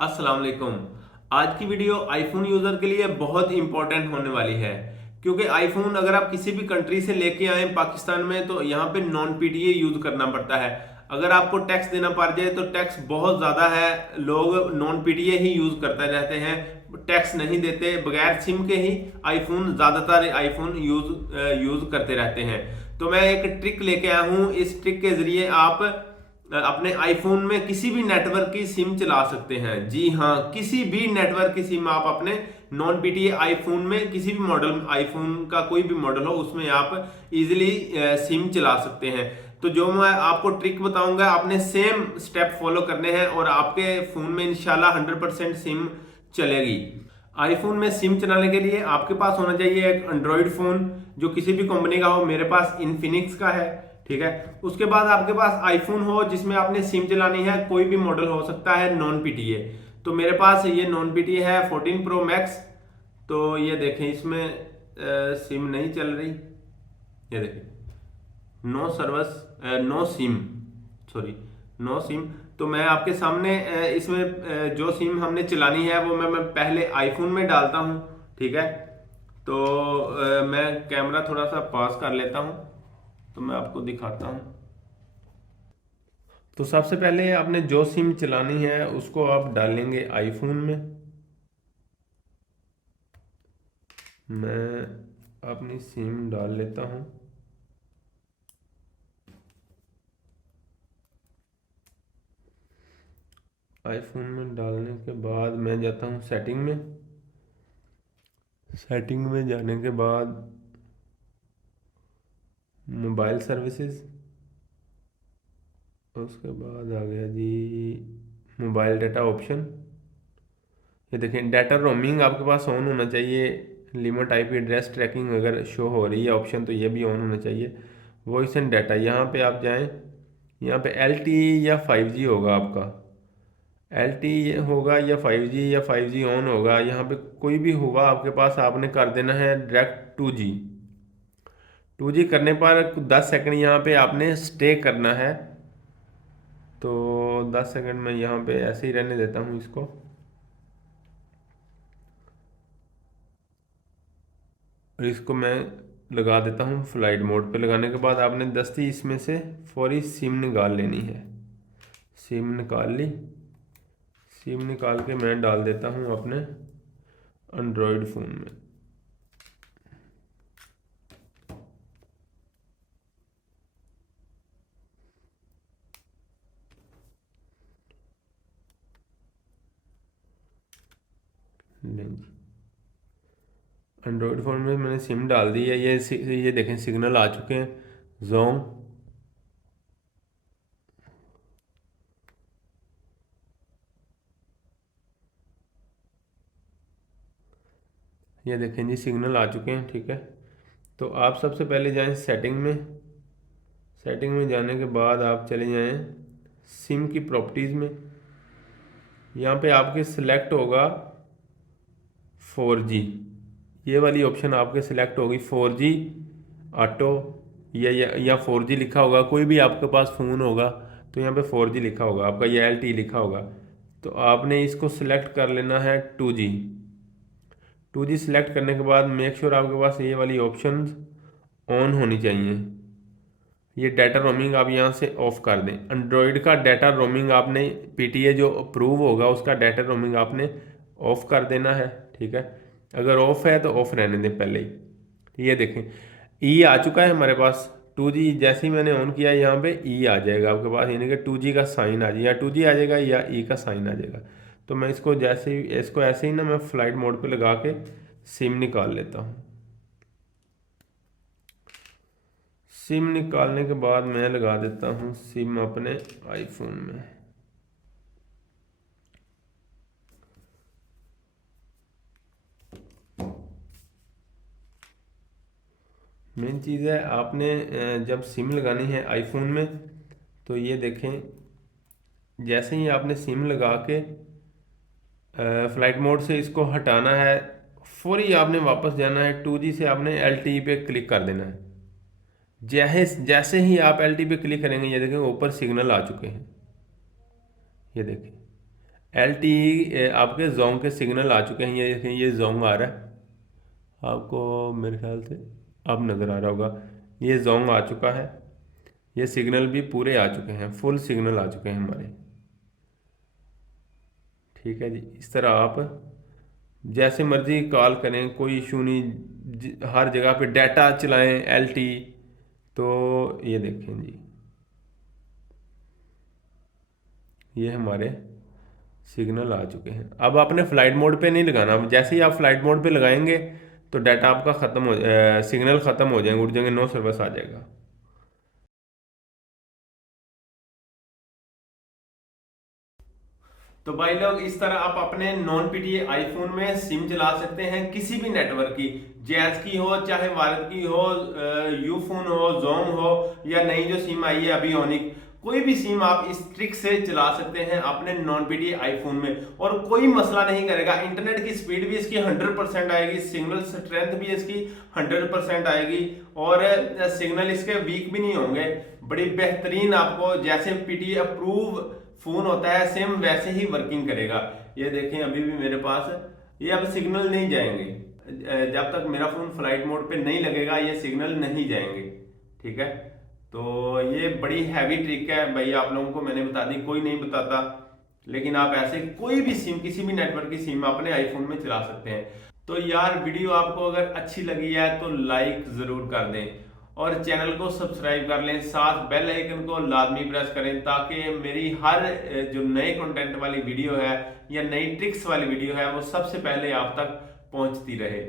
अस्सलाम वालेकुम। आज की वीडियो आईफोन यूजर के लिए बहुत इंपॉर्टेंट होने वाली है, क्योंकि आईफोन अगर आप किसी भी कंट्री से लेके आए पाकिस्तान में तो यहाँ पे नॉन पीटीए यूज करना पड़ता है। अगर आपको टैक्स देना पड़ जाए तो टैक्स बहुत ज्यादा है, लोग नॉन पीटीए ही यूज करते रहते हैं, टैक्स नहीं देते, बगैर सिम के ही आईफोन ज्यादातर आईफोन यूज करते रहते हैं। तो मैं एक ट्रिक लेके आया हूँ। इस ट्रिक के जरिए आप अपने आईफोन में किसी भी नेटवर्क की सिम चला सकते हैं। जी हाँ, किसी भी नेटवर्क की सिम आप अपने नॉन पीटीए आईफोन में, किसी भी मॉडल आईफोन का कोई भी मॉडल हो उसमें आप इजीली सिम चला सकते हैं। तो जो मैं आपको ट्रिक बताऊंगा आपने सेम स्टेप फॉलो करने हैं और आपके फोन में इंशाल्लाह 100% सिम चलेगी। आईफोन में सिम चलाने के लिए आपके पास होना चाहिए एक एंड्रॉयड फोन, जो किसी भी कंपनी का हो। मेरे पास इन्फिनिक्स का है, ठीक है। उसके बाद आपके पास आईफोन हो जिसमें आपने सिम चलानी है, कोई भी मॉडल हो सकता है नॉन पीटीए। तो मेरे पास ये नॉन पीटीए है 14 प्रो मैक्स। तो ये देखें, इसमें सिम नहीं चल रही। ये देखें, no service, no SIM, sorry, no SIM. तो मैं आपके सामने इसमें जो सिम हमने चलानी है वो मैं पहले आईफोन में डालता हूँ, ठीक है। तो मैं कैमरा थोड़ा सा पास कर लेता हूँ तो मैं आपको दिखाता हूँ। तो सबसे पहले आपने जो सिम चलानी है उसको आप डालेंगे आईफोन में। मैं अपनी सिम डाल लेता हूँ। आईफोन में डालने के बाद मैं जाता हूँ सेटिंग में। सेटिंग में जाने के बाद मोबाइल सर्विसेज, उसके बाद आ गया जी मोबाइल डाटा ऑप्शन। ये देखें, डाटा रोमिंग आपके पास ऑन होना चाहिए। लिमिट आईपी एड्रेस ट्रैकिंग अगर शो हो रही है ऑप्शन तो ये भी ऑन होना चाहिए। वॉइस एंड डाटा, यहाँ पे आप जाएं, यहाँ पे LTE या 5G होगा आपका। LTE होगा या 5G, या 5G ऑन होगा, यहाँ पे कोई भी होगा आपके पास, आपने कर देना है डायरेक्ट 2G। 2G करने पर 10 सेकंड यहाँ पे आपने स्टे करना है। तो 10 सेकंड में यहाँ पे ऐसे ही रहने देता हूँ इसको। और इसको मैं लगा देता हूँ फ्लाइट मोड पे। लगाने के बाद आपने दस्ती इसमें से फौरी सिम निकाल लेनी है। सिम निकाल ली। सिम निकाल के मैं डाल देता हूँ अपने एंड्रॉयड फ़ोन में। एंड्रॉयड फ़ोन में मैंने सिम डाल दी है। ये देखें, सिग्नल आ चुके हैं जोंग। ये देखें जी, सिग्नल आ चुके हैं, ठीक है। तो आप सबसे पहले जाएं सेटिंग में। सेटिंग में जाने के बाद आप चले जाएं सिम की प्रॉपर्टीज़ में। यहाँ पे आपके सिलेक्ट होगा 4G। ये वाली ऑप्शन आपके सिलेक्ट होगी 4G ऑटो, या 4G लिखा होगा। कोई भी आपके पास फ़ोन होगा तो यहाँ पे 4G लिखा होगा आपका, या LTE लिखा होगा। तो आपने इसको सिलेक्ट कर लेना है 2G। 2G सिलेक्ट करने के बाद मेक श्योर आपके पास ये वाली ऑप्शंस ऑन होनी चाहिए। ये डाटा रोमिंग आप यहाँ से ऑफ कर दें। एंड्रॉयड का डाटा रोमिंग आपने पीटीए जो अप्रूव होगा उसका डाटा रोमिंग आपने ऑफ कर देना है, ठीक है। अगर ऑफ है तो ऑफ रहने दें पहले ही। ये देखें, ई आ चुका है हमारे पास। 2G जैसे ही मैंने ऑन किया यहाँ पे ई आ जाएगा आपके पास, यानी कि 2G का साइन आ जाएगा, या 2G आ जाएगा या ई का साइन आ जाएगा। तो मैं इसको जैसे ही, इसको ऐसे ही ना मैं फ्लाइट मोड पे लगा के सिम निकाल लेता हूँ। सिम निकालने के बाद मैं लगा देता हूँ सिम अपने आईफोन में। मेन चीज़ है आपने जब सिम लगानी है आईफोन में तो ये देखें, जैसे ही आपने सिम लगा के फ्लाइट मोड से इसको हटाना है, फौरी आपने वापस जाना है 2G से, आपने LTE पे क्लिक कर देना है। जैसे जैसे ही आप LTE पे क्लिक करेंगे ये देखें ऊपर सिग्नल आ चुके हैं। ये देखें, LTE आपके जोंग के सिग्नल आ चुके हैं। ये देखें, ये जोंग आ रहा है आपको, मेरे ख्याल से अब नज़र आ रहा होगा। ये जोंग आ चुका है, ये सिग्नल भी पूरे आ चुके हैं, फुल सिग्नल आ चुके हैं हमारे। ठीक है जी, इस तरह आप जैसे मर्जी कॉल करें, कोई इशू नहीं। हर जगह पे डाटा चलाएं LTE। तो ये देखें जी, ये हमारे सिग्नल आ चुके हैं। अब आपने फ्लाइट मोड पे नहीं लगाना। जैसे ही आप फ्लाइट मोड पे लगाएंगे तो डाटा आपका सिग्नल ख़त्म हो जाएंगे, उड़ जाएंगे, नो सर्विस आ जाएगा। तो भाई लोग, इस तरह आप अपने नॉन पीटीए आईफोन में सिम चला सकते हैं, किसी भी नेटवर्क की, जैज की हो चाहे भारत की हो, यूफोन हो, जोम हो, या नई जो सिम आई है अभी ओनिक, कोई भी सिम आप इस ट्रिक से चला सकते हैं अपने नॉन पीटीए आईफोन में, और कोई मसला नहीं करेगा। इंटरनेट की स्पीड भी इसकी 100% आएगी, सिग्नल स्ट्रेंथ भी इसकी 100% आएगी, और सिग्नल इसके वीक भी नहीं होंगे। बड़ी बेहतरीन, आपको जैसे पीटीए अप्रूव फोन होता है सेम वैसे ही वर्किंग करेगा। ये देखें, अभी भी मेरे पास ये अब सिग्नल नहीं जाएंगे। जब तक मेरा फोन फ्लाइट मोड पे नहीं लगेगा ये सिग्नल नहीं जाएंगे। ठीक है, तो ये बड़ी हैवी ट्रिक है भाई, आप लोगों को मैंने बता दी, कोई नहीं बताता। लेकिन आप ऐसे कोई भी सिम, किसी भी नेटवर्क की सिम अपने आईफोन में चला सकते हैं। तो यार, वीडियो आपको अगर अच्छी लगी है तो लाइक जरूर कर दें, और चैनल को सब्सक्राइब कर लें, साथ बेल आइकन को लाजमी प्रेस करें, ताकि मेरी हर जो नए कंटेंट वाली वीडियो है या नई ट्रिक्स वाली वीडियो है वो सबसे पहले आप तक पहुंचती रहे।